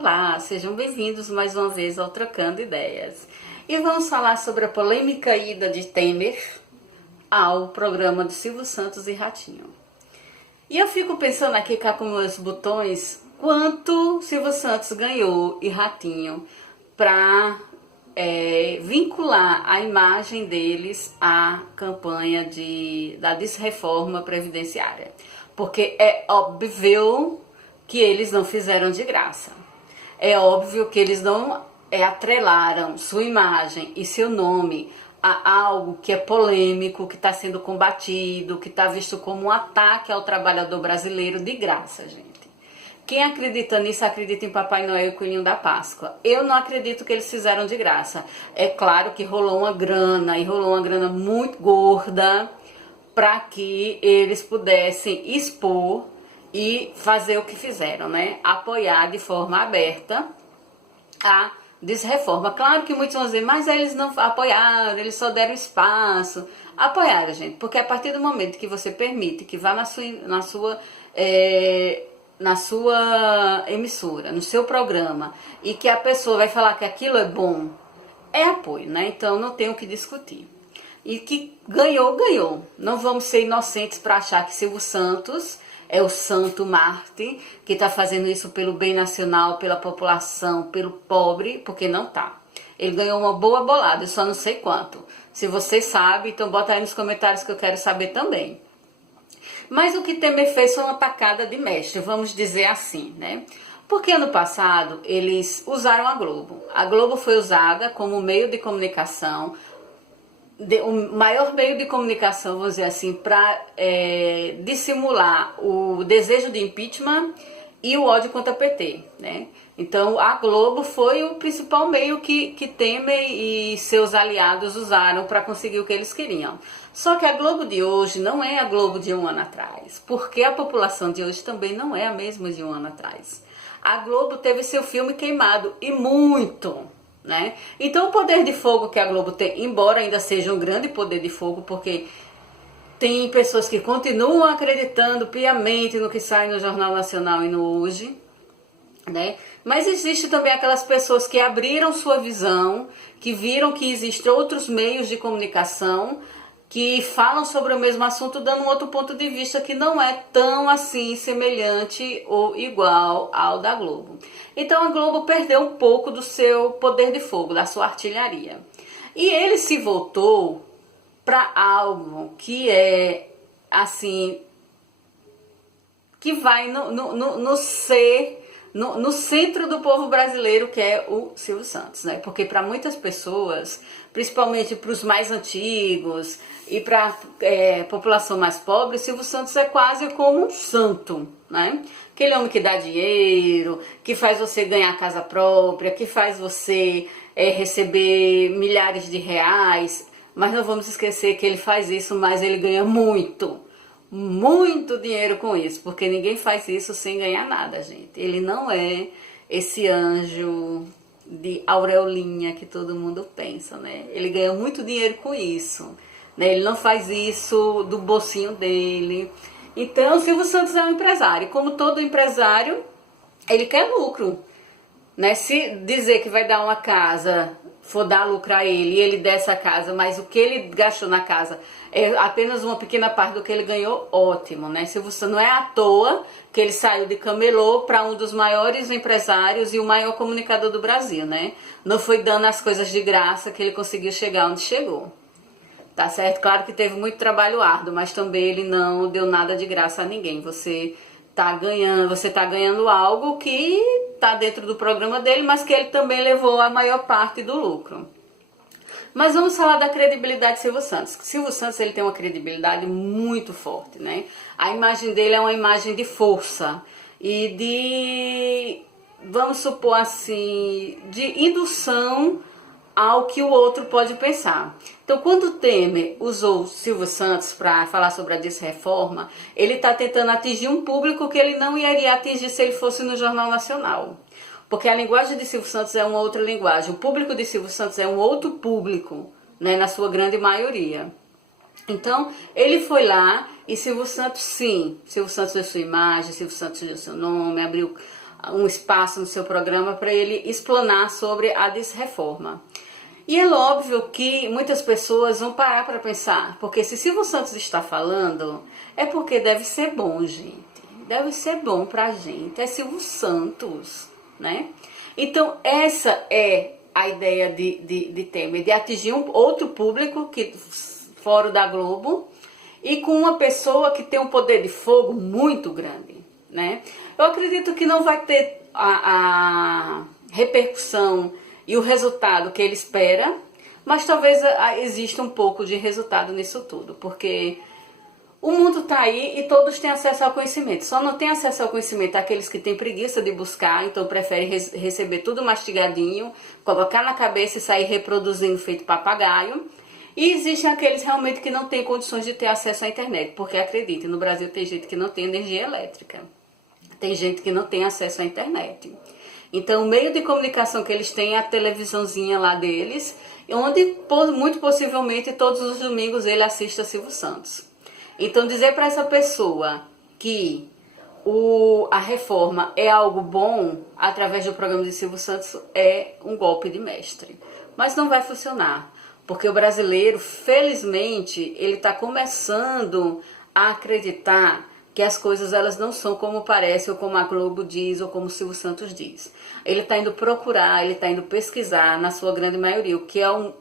Olá, sejam bem-vindos mais uma vez ao Trocando Ideias. E vamos falar sobre a polêmica ida de Temer ao programa de Silvio Santos e Ratinho. E eu fico pensando aqui cá com meus botões quanto Silvio Santos ganhou e Ratinho para vincular a imagem deles à campanha da desreforma previdenciária. Porque é óbvio que eles não fizeram de graça. É óbvio que eles não atrelaram sua imagem e seu nome a algo que é polêmico, que está sendo combatido, que está visto como um ataque ao trabalhador brasileiro de graça, gente. Quem acredita nisso acredita em Papai Noel e Coelhinho da Páscoa. Eu não acredito que eles fizeram de graça. É claro que rolou uma grana, e rolou uma grana muito gorda, para que eles pudessem expor e fazer o que fizeram, né? Apoiar de forma aberta a desreforma. Claro que muitos vão dizer, mas eles não apoiaram, eles só deram espaço. Apoiaram, gente, porque a partir do momento que você permite que vá na sua emissora, no seu programa, e que a pessoa vai falar que aquilo é bom, é apoio, né? Então não tem o que discutir. E que ganhou, ganhou. Não vamos ser inocentes para achar que Silvio Santos é o santo Marte, que está fazendo isso pelo bem nacional, pela população, pelo pobre, porque não tá. Ele ganhou uma boa bolada, eu só não sei quanto. Se você sabe, então bota aí nos comentários que eu quero saber também. Mas o que Temer fez foi uma tacada de mestre, vamos dizer assim, né? Porque ano passado eles usaram a Globo. A Globo foi usada como meio de comunicação, o maior meio de comunicação, vamos dizer assim, para dissimular o desejo de impeachment e o ódio contra o PT, né? Então a Globo foi o principal meio que Temer e seus aliados usaram para conseguir o que eles queriam. Só que a Globo de hoje não é a Globo de um ano atrás, porque a população de hoje também não é a mesma de um ano atrás. A Globo teve seu filme queimado, e muito, né? Então o poder de fogo que a Globo tem, embora ainda seja um grande poder de fogo, porque tem pessoas que continuam acreditando piamente no que sai no Jornal Nacional e no Hoje, né? Mas existe também aquelas pessoas que abriram sua visão, que viram que existem outros meios de comunicação que falam sobre o mesmo assunto, dando um outro ponto de vista que não é tão assim semelhante ou igual ao da Globo. Então a Globo perdeu um pouco do seu poder de fogo, da sua artilharia. E ele se voltou para algo que é assim, que vai no centro do povo brasileiro, que é o Silvio Santos, né? Porque para muitas pessoas, principalmente para os mais antigos e para a população mais pobre, Silvio Santos é quase como um santo, né? Aquele homem que dá dinheiro, que faz você ganhar casa própria, que faz você receber milhares de reais. Mas não vamos esquecer que ele faz isso, mas ele ganha muito dinheiro com isso, porque ninguém faz isso sem ganhar nada, gente. Ele não é esse anjo de aureolinha que todo mundo pensa, né? Ele ganha muito dinheiro com isso, né? Ele não faz isso do bolsinho dele. Então, o Silvio Santos é um empresário. Como todo empresário, ele quer lucro, né? Se dizer que vai dar uma casa, for dar lucro a ele, e ele der essa casa, mas o que ele gastou na casa é apenas uma pequena parte do que ele ganhou, ótimo, né? Silvio Santos, não é à toa que ele saiu de camelô para um dos maiores empresários e o maior comunicador do Brasil, né? Não foi dando as coisas de graça que ele conseguiu chegar onde chegou. Tá certo? Claro que teve muito trabalho árduo, mas também ele não deu nada de graça a ninguém. Você tá ganhando algo que tá dentro do programa dele, mas que ele também levou a maior parte do lucro. Mas vamos falar da credibilidade de Silvio Santos. Silvio Santos, ele tem uma credibilidade muito forte, né? A imagem dele é uma imagem de força e de, vamos supor assim, de indução ao que o outro pode pensar. Então, quando Temer usou Silvio Santos para falar sobre a desreforma, ele está tentando atingir um público que ele não iria atingir se ele fosse no Jornal Nacional. Porque a linguagem de Silvio Santos é uma outra linguagem. O público de Silvio Santos é um outro público, né, na sua grande maioria. Então, ele foi lá e Silvio Santos, sim, Silvio Santos deu sua imagem, Silvio Santos deu seu nome, abriu um espaço no seu programa para ele explanar sobre a desreforma. E é óbvio que muitas pessoas vão parar para pensar, porque se Silvio Santos está falando, é porque deve ser bom, gente. Deve ser bom pra gente. É Silvio Santos, né? Então, essa é a ideia de Temer, de atingir um outro público que fora da Globo e com uma pessoa que tem um poder de fogo muito grande, né? Eu acredito que não vai ter a repercussão e o resultado que ele espera, mas talvez exista um pouco de resultado nisso tudo, porque o mundo está aí e todos têm acesso ao conhecimento. Só não tem acesso ao conhecimento aqueles que têm preguiça de buscar, então preferem receber tudo mastigadinho, colocar na cabeça e sair reproduzindo feito papagaio. E existem aqueles realmente que não têm condições de ter acesso à internet, porque acreditem, no Brasil tem gente que não tem energia elétrica, tem gente que não tem acesso à internet. Então o meio de comunicação que eles têm é a televisãozinha lá deles, onde muito possivelmente todos os domingos ele assiste a Silvio Santos. Então dizer para essa pessoa que a reforma é algo bom através do programa de Silvio Santos é um golpe de mestre. Mas não vai funcionar, porque o brasileiro, felizmente, ele está começando a acreditar que as coisas elas não são como parece, ou como a Globo diz, ou como o Silvio Santos diz. Ele está indo procurar, ele está indo pesquisar, na sua grande maioria, o que é um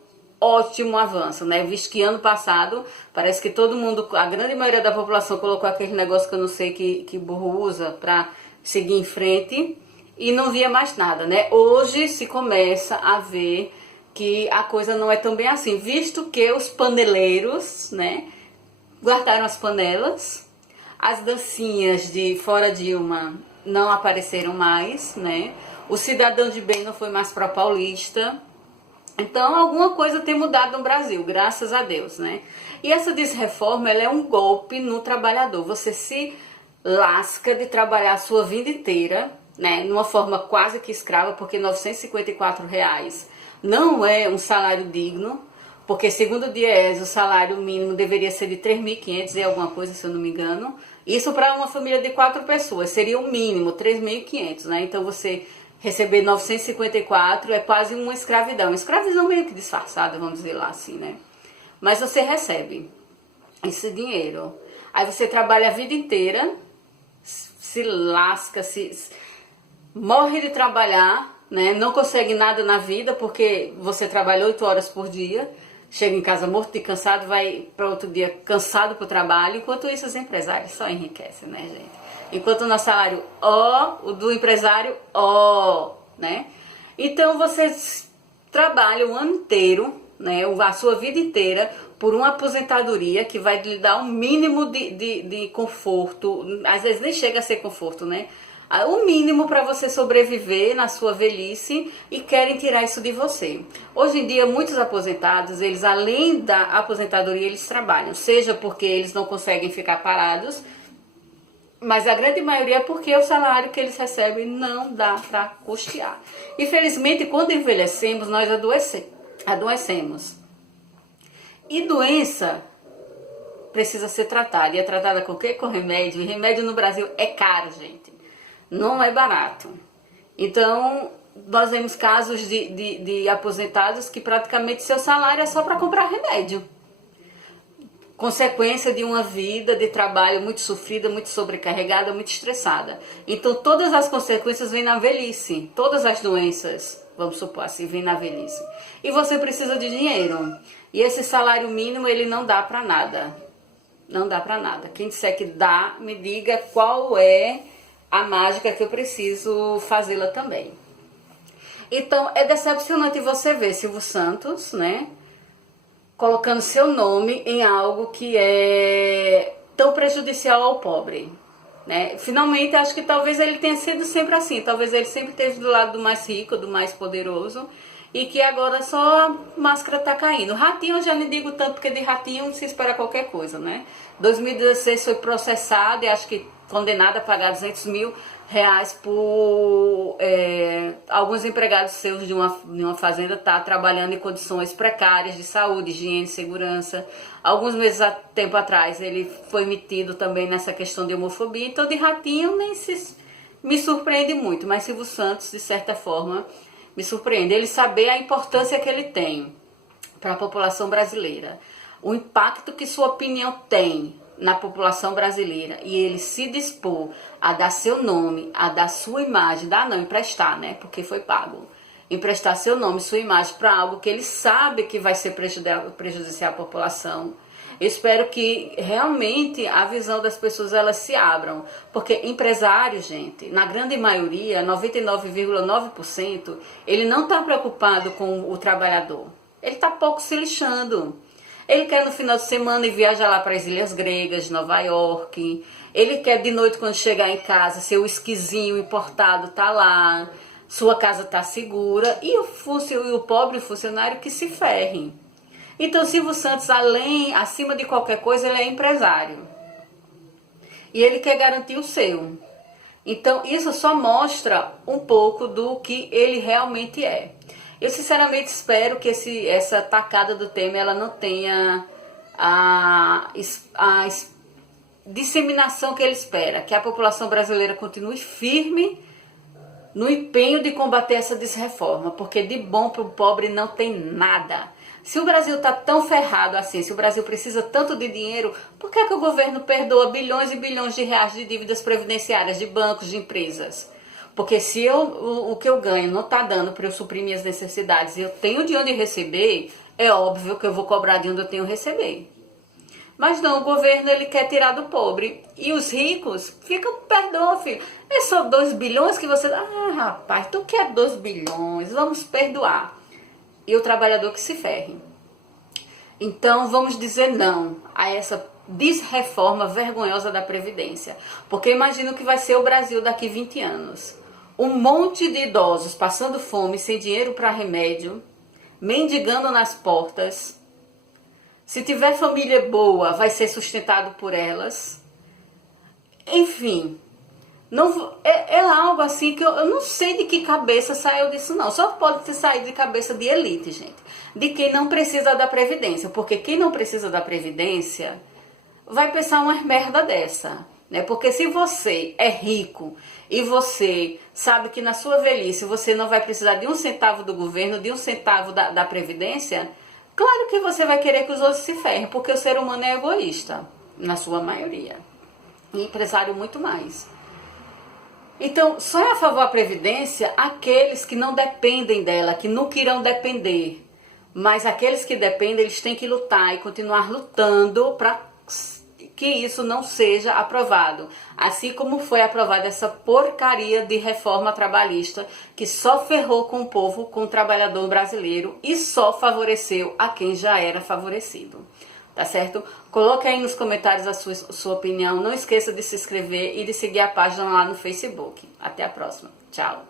ótimo avanço, né? Visto que ano passado parece que todo mundo, a grande maioria da população colocou aquele negócio que eu não sei que burro usa para seguir em frente e não via mais nada, né? Hoje se começa a ver que a coisa não é tão bem assim, visto que os paneleiros, né, guardaram as panelas, as dancinhas de Fora Dilma não apareceram mais, né? O cidadão de bem não foi mais para Paulista. Então, alguma coisa tem mudado no Brasil, graças a Deus, né? E essa desreforma, ela é um golpe no trabalhador. Você se lasca de trabalhar a sua vida inteira, né? Numa forma quase que escrava, porque R$ 954 não é um salário digno, porque segundo o Diese, o salário mínimo deveria ser de 3.500 e alguma coisa, se eu não me engano. Isso para uma família de 4 pessoas, seria o mínimo, 3.500, né? Então, você receber 954 é quase uma escravidão. Escravidão meio que disfarçada, vamos dizer lá assim, né? Mas você recebe esse dinheiro. Aí você trabalha a vida inteira, se lasca, morre de trabalhar, né? Não consegue nada na vida porque você trabalha 8 horas por dia, chega em casa morto e cansado, vai para outro dia cansado para o trabalho. Enquanto isso, os empresários só enriquecem, né, gente? Enquanto o nosso salário, o do empresário, né? Então, você trabalha o ano inteiro, né? A sua vida inteira, por uma aposentadoria que vai lhe dar um mínimo de conforto. Às vezes nem chega a ser conforto, né? O mínimo para você sobreviver na sua velhice e querem tirar isso de você. Hoje em dia, muitos aposentados, eles além da aposentadoria, eles trabalham. Seja porque eles não conseguem ficar parados, mas a grande maioria é porque o salário que eles recebem não dá para custear. Infelizmente, quando envelhecemos, nós adoecemos. E doença precisa ser tratada. E é tratada com o quê? Com remédio. E remédio no Brasil é caro, gente. Não é barato. Então, nós vemos casos de aposentados que praticamente seu salário é só para comprar remédio. Consequência de uma vida de trabalho muito sofrida, muito sobrecarregada, muito estressada. Então, todas as consequências vêm na velhice. Todas as doenças, vamos supor assim, vêm na velhice. E você precisa de dinheiro. E esse salário mínimo, ele não dá para nada. Não dá para nada. Quem disser que dá, me diga qual é a mágica que eu preciso fazê-la também. Então, é decepcionante você ver Silvio Santos, né, colocando seu nome em algo que é tão prejudicial ao pobre, né? Finalmente, acho que talvez ele tenha sido sempre assim, talvez ele sempre esteve do lado do mais rico, do mais poderoso, e que agora só a máscara tá caindo. Ratinho eu já não digo tanto, porque de Ratinho se espera qualquer coisa, né? 2016 foi processado e acho que condenado a pagar R$200 mil por alguns empregados seus de uma fazenda tá trabalhando em condições precárias de saúde, higiene, segurança. Alguns meses tempo atrás ele foi metido também nessa questão de homofobia. Então de Ratinho me surpreende muito, mas Silvio Santos, de certa forma, me surpreende. Ele saber a importância que ele tem para a população brasileira, o impacto que sua opinião tem na população brasileira, e ele se dispor a dar seu nome, a dar sua imagem, não, emprestar, né, porque foi pago, emprestar seu nome, sua imagem para algo que ele sabe que vai ser prejudicial à população. Eu espero que realmente a visão das pessoas elas se abram, porque empresário, gente, na grande maioria, 99,9%, ele não está preocupado com o trabalhador. Ele está pouco se lixando. Ele quer no final de semana ir viajar lá para as Ilhas Gregas, Nova York. Ele quer de noite, quando chegar em casa, seu esquisinho importado tá lá, sua casa tá segura, e o pobre funcionário que se ferre. Então, Silvio Santos, acima de qualquer coisa, ele é empresário. E ele quer garantir o seu. Então, isso só mostra um pouco do que ele realmente é. Eu, sinceramente, espero que essa tacada do Temer ela não tenha a disseminação que ele espera. Que a população brasileira continue firme no empenho de combater essa desreforma. Porque de bom para o pobre não tem nada. Se o Brasil está tão ferrado assim, se o Brasil precisa tanto de dinheiro, por que o governo perdoa bilhões e bilhões de reais de dívidas previdenciárias de bancos, de empresas? Porque se o que eu ganho não está dando para eu suprir minhas necessidades e eu tenho de onde receber, é óbvio que eu vou cobrar de onde eu tenho receber. Mas não, o governo ele quer tirar do pobre. E os ricos ficam, perdoa, filho. É só 2 bilhões que você dá. Ah, rapaz, tu quer 2 bilhões, vamos perdoar. E o trabalhador que se ferre. Então vamos dizer não a essa desreforma vergonhosa da Previdência. Porque imagino que vai ser o Brasil daqui 20 anos. Um monte de idosos passando fome, sem dinheiro para remédio, mendigando nas portas. Se tiver família boa, vai ser sustentado por elas. Enfim, não, é algo assim que eu não sei de que cabeça saiu disso não. Só pode ter saído de cabeça de elite, gente. De quem não precisa da Previdência. Porque quem não precisa da Previdência vai pensar uma merda dessa. Né? Porque se você é rico e você sabe que na sua velhice você não vai precisar de 1 centavo do governo, de 1 centavo da Previdência, claro que você vai querer que os outros se ferrem, porque o ser humano é egoísta, na sua maioria. E empresário muito mais. Então, só é a favor da Previdência aqueles que não dependem dela, que nunca irão depender. Mas aqueles que dependem, eles têm que lutar e continuar lutando para que isso não seja aprovado. Assim como foi aprovada essa porcaria de reforma trabalhista que só ferrou com o povo, com o trabalhador brasileiro e só favoreceu a quem já era favorecido. Tá certo? Coloque aí nos comentários a sua opinião. Não esqueça de se inscrever e de seguir a página lá no Facebook. Até a próxima. Tchau.